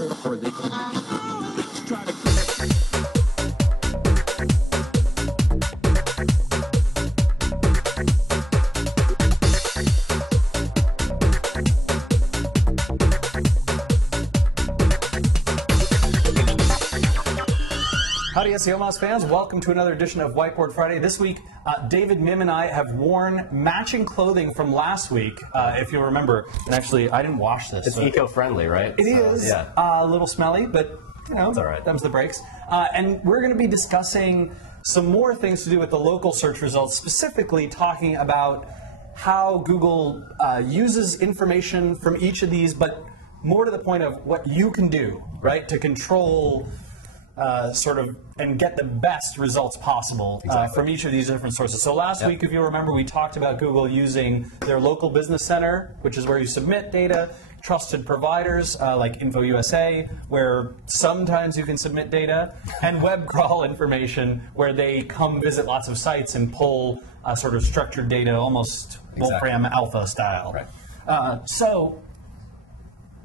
Howdy SEOmoz fans, welcome to another edition of Whiteboard Friday. This week, David, Mim, and I have worn matching clothing from last week, if you'll remember. And actually, I didn't wash this. It's eco-friendly, right? It is. Yeah. A little smelly, but you know, it's all right. Them's the breaks. And we're going to be discussing some more things to do with the local search results, specifically talking about how Google uses information from each of these, but more to the point of what you can do, right, to control sort of and get the best results possible from each of these different sources. So last week, if you remember, we talked about Google using their local business center, which is where you submit data, trusted providers like InfoUSA, where sometimes you can submit data, and web crawl information, where they come visit lots of sites and pull sort of structured data, almost Wolfram Alpha style. Right. So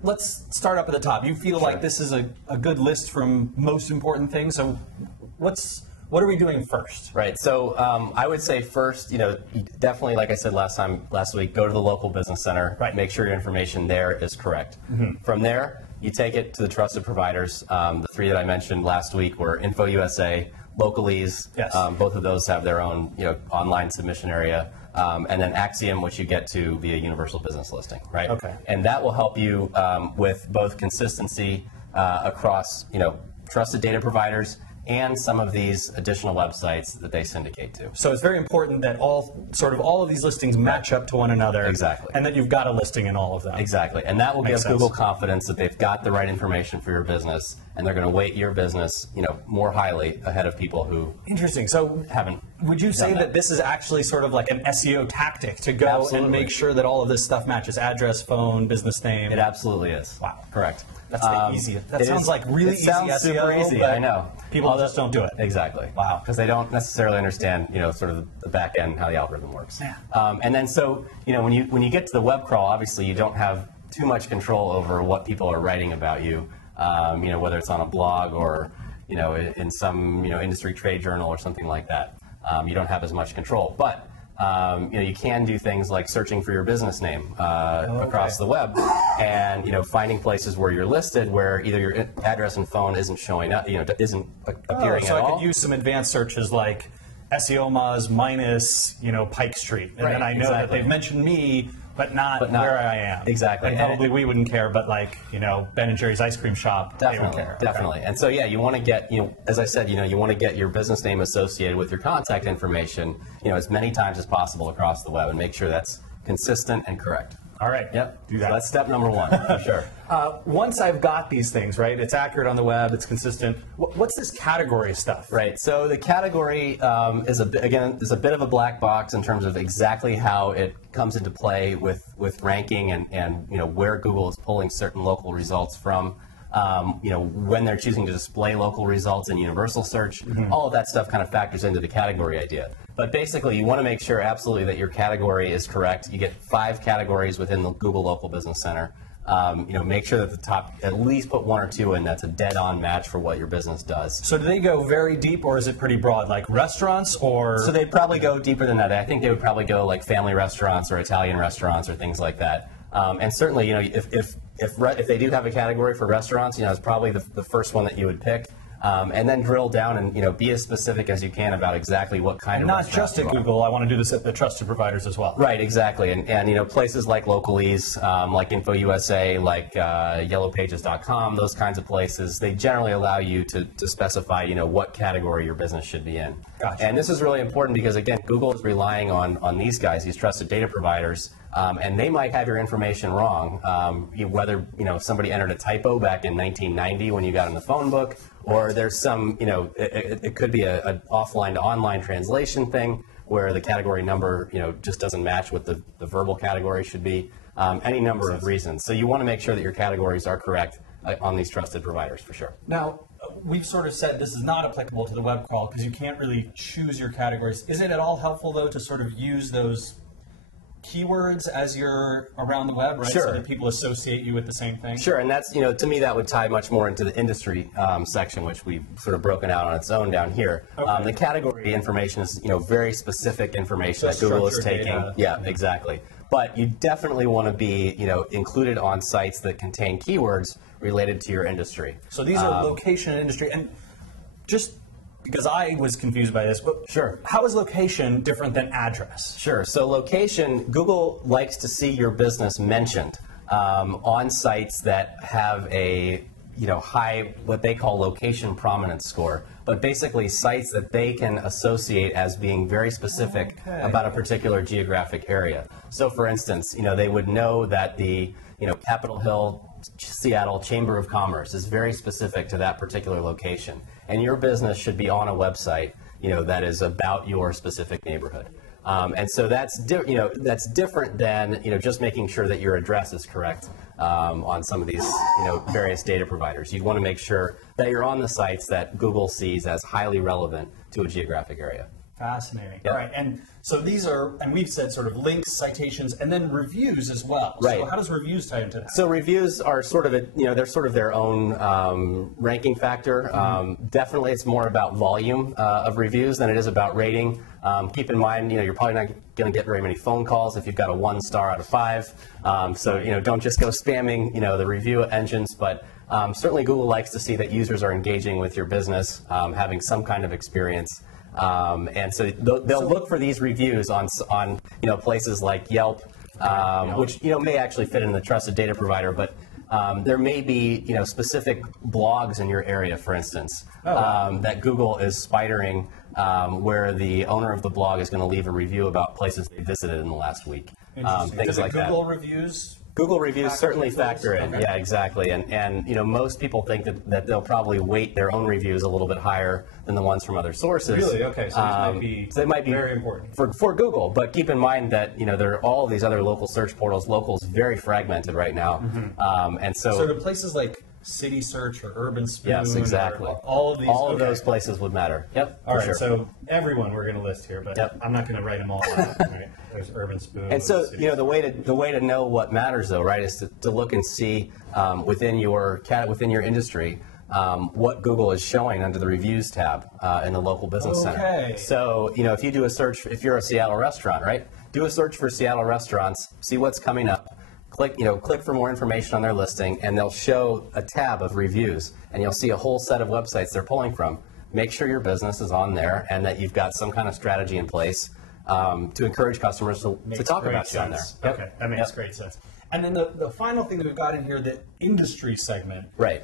let's start up at the top. You feel like this is a good list from most important things. So what are we doing first? Right. So I would say first, you definitely, like I said last week, go to the local business center. Right. Make sure your information there is correct. From there, you take it to the trusted providers. The three that I mentioned last week were InfoUSA, Localese. Yes. Both of those have their own online submission area. And then Axiom, which you get to via universal business listing, right? Okay. And that will help you with both consistency across, trusted data providers and some of these additional websites that they syndicate to. So it's very important that all of these listings match up to one another. Exactly. And that you've got a listing in all of them. Exactly. And that will give Makes sense. Google confidence that they've got the right information for your business, and they're going to weight your business, more highly ahead of people who Interesting. So haven't. Would you say that this is actually sort of like an SEO tactic to go and make sure that all of this stuff matches address, phone, business name? It absolutely is. Wow. Correct. That's the easiest. That sounds like really easy SEO. Super easy. I know. People just don't do it. Exactly. Wow. Because they don't necessarily understand, sort of the back end, how the algorithm works. Yeah. And then so, when you get to the web crawl, obviously you don't have too much control over what people are writing about you. Whether it's on a blog or, in some, industry trade journal or something like that. You don't have as much control. But you can do things like searching for your business name across the web, and finding places where you're listed, where either your address and phone isn't showing up, isn't appearing at all. So I could use some advanced searches like SEOmoz minus Pike Street, and then I know that they've mentioned me, but not where I am. Exactly. And probably we wouldn't care, but like Ben and Jerry's ice cream shop, they would care. Definitely. And so you want to get as I said, you want to get your business name associated with your contact information, as many times as possible across the web, and make sure that's consistent and correct. All right. Yep. Do that. So that's step number one for sure. Once I've got these things, right, it's accurate on the web, it's consistent. What's this category stuff? Right. So the category is a bit of a black box in terms of exactly how it comes into play with ranking and where Google is pulling certain local results from. When they're choosing to display local results in universal search, all of that stuff kind of factors into the category idea. But basically, you want to make sure absolutely that your category is correct. You get 5 categories within the Google Local Business Center. Make sure that the top, at least put 1 or 2 in that's a dead-on match for what your business does. So do they go very deep, or is it pretty broad, like restaurants, or? So they'd probably go deeper than that. I think they would probably go like family restaurants or Italian restaurants or things like that. And certainly, if they do have a category for restaurants, it's probably the first one that you would pick. And then drill down and be as specific as you can about exactly what kind of not just at Google. I want to do this at the trusted providers as well. Right, exactly. And places like Localese, like InfoUSA, like YellowPages.com, those kinds of places, they generally allow you to specify what category your business should be in. Gotcha. And this is really important because again, Google is relying on these guys, these trusted data providers. And they might have your information wrong, whether somebody entered a typo back in 1990 when you got in the phone book, or there's some it could be an offline to online translation thing where the category number just doesn't match what the verbal category should be. Any number of reasons. So you want to make sure that your categories are correct on these trusted providers for sure. Now, we've sort of said this is not applicable to the web crawl because you can't really choose your categories. Is it at all helpful though to sort of use those keywords as you're around the web, right? Sure. So that people associate you with the same thing? Sure, and that's, to me that would tie much more into the industry section, which we've sort of broken out on its own down here. Okay. The category information is, very specific information that Google is taking. Data. Yeah, exactly. But you definitely want to be, included on sites that contain keywords related to your industry. So these are location and industry, and just because I was confused by this, but sure. How is location different than address? Sure. So location, Google likes to see your business mentioned on sites that have a high, what they call location prominence score, but basically sites that they can associate as being very specific about a particular geographic area. So for instance, they would know that the Capitol Hill, Seattle Chamber of Commerce is very specific to that particular location, and your business should be on a website that is about your specific neighborhood. And so that's different than just making sure that your address is correct on some of these various data providers. You'd want to make sure that you're on the sites that Google sees as highly relevant to a geographic area. Fascinating. Yep. All right, and so these are, and we've said sort of links, citations, and then reviews as well. Right. So how does reviews tie into that? So reviews are sort of they're sort of their own ranking factor. Definitely, it's more about volume of reviews than it is about rating. Keep in mind, you're probably not going to get very many phone calls if you've got a 1 star out of 5. So don't just go spamming the review engines, but certainly Google likes to see that users are engaging with your business, having some kind of experience. And so they'll look for these reviews on places like Yelp, which may actually fit in the trusted data provider, but there may be specific blogs in your area, for instance, that Google is spidering, where the owner of the blog is going to leave a review about places they visited in the last week. Things like that. Google reviews? Google reviews certainly factor in. Okay. Yeah, exactly. And most people think that they'll probably weight their own reviews a little bit higher than the ones from other sources. Really? Okay. So they might be very important for Google. But keep in mind that there are all of these other local search portals. Local is very fragmented right now, and so to places like City Search or Urban Spoon. Yes, exactly. All of these. All of those places would matter. Yep. All right. Sure. So everyone we're going to list here, but I'm not going to write them all out. Right? There's Urban Spoon. And so the way to know what matters though, right, is to look and see within your industry what Google is showing under the reviews tab in the local business center. So if you do a search, if you're a Seattle restaurant, right, do a search for Seattle restaurants, see what's coming up. Click for more information on their listing, and they'll show a tab of reviews, and you'll see a whole set of websites they're pulling from. Make sure your business is on there, and that you've got some kind of strategy in place to encourage customers to talk about you on there. Yep. Okay, that makes great sense. And then the final thing that we've got in here, the industry segment. Right.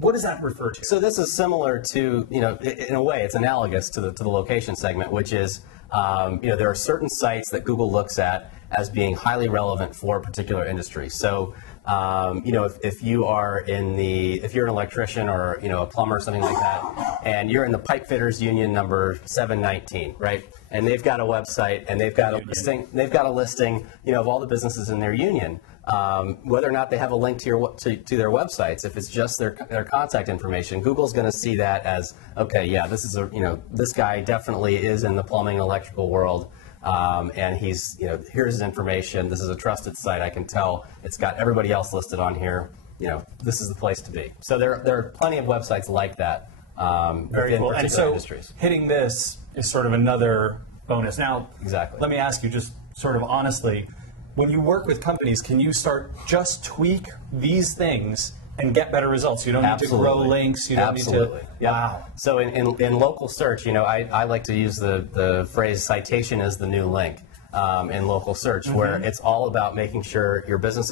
What does that refer to? So this is similar to, in a way, it's analogous to the location segment, which is, there are certain sites that Google looks at as being highly relevant for a particular industry. So, if you're an electrician or a plumber or something like that, and you're in the pipe fitters union number 719, right? And they've got a website and they've got a listing. They've got a listing, of all the businesses in their union. Whether or not they have a link to their websites, if it's just their contact information, Google's going to see that as, okay, yeah, this is this guy definitely is in the plumbing and electrical world. And he's, here's his information. This is a trusted site. I can tell it's got everybody else listed on here. This is the place to be. So there are plenty of websites like that. Very cool. And so industries. Hitting this is sort of another bonus. Now, exactly. Let me ask you just sort of honestly, when you work with companies, can you just tweak these things and get better results? You don't need to grow links. You don't need to. Yeah. Wow. So in local search, I like to use the phrase citation is the new link in local search, where it's all about making sure your business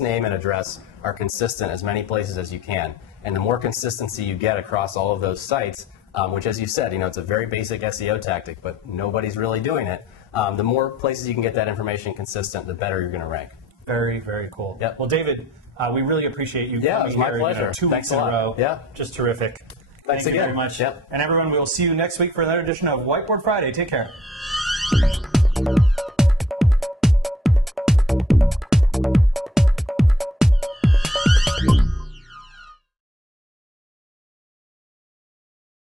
name and address are consistent as many places as you can. And the more consistency you get across all of those sites, which, as you said, it's a very basic SEO tactic, but nobody's really doing it. The more places you can get that information consistent, the better you're going to rank. Very, very cool. Yep. Well, David, we really appreciate you coming it was my here. pleasure. 2 weeks in a row. Yeah. Just terrific. Thanks Thank you again. very much. Yep. And everyone, we'll see you next week for another edition of Whiteboard Friday. Take care.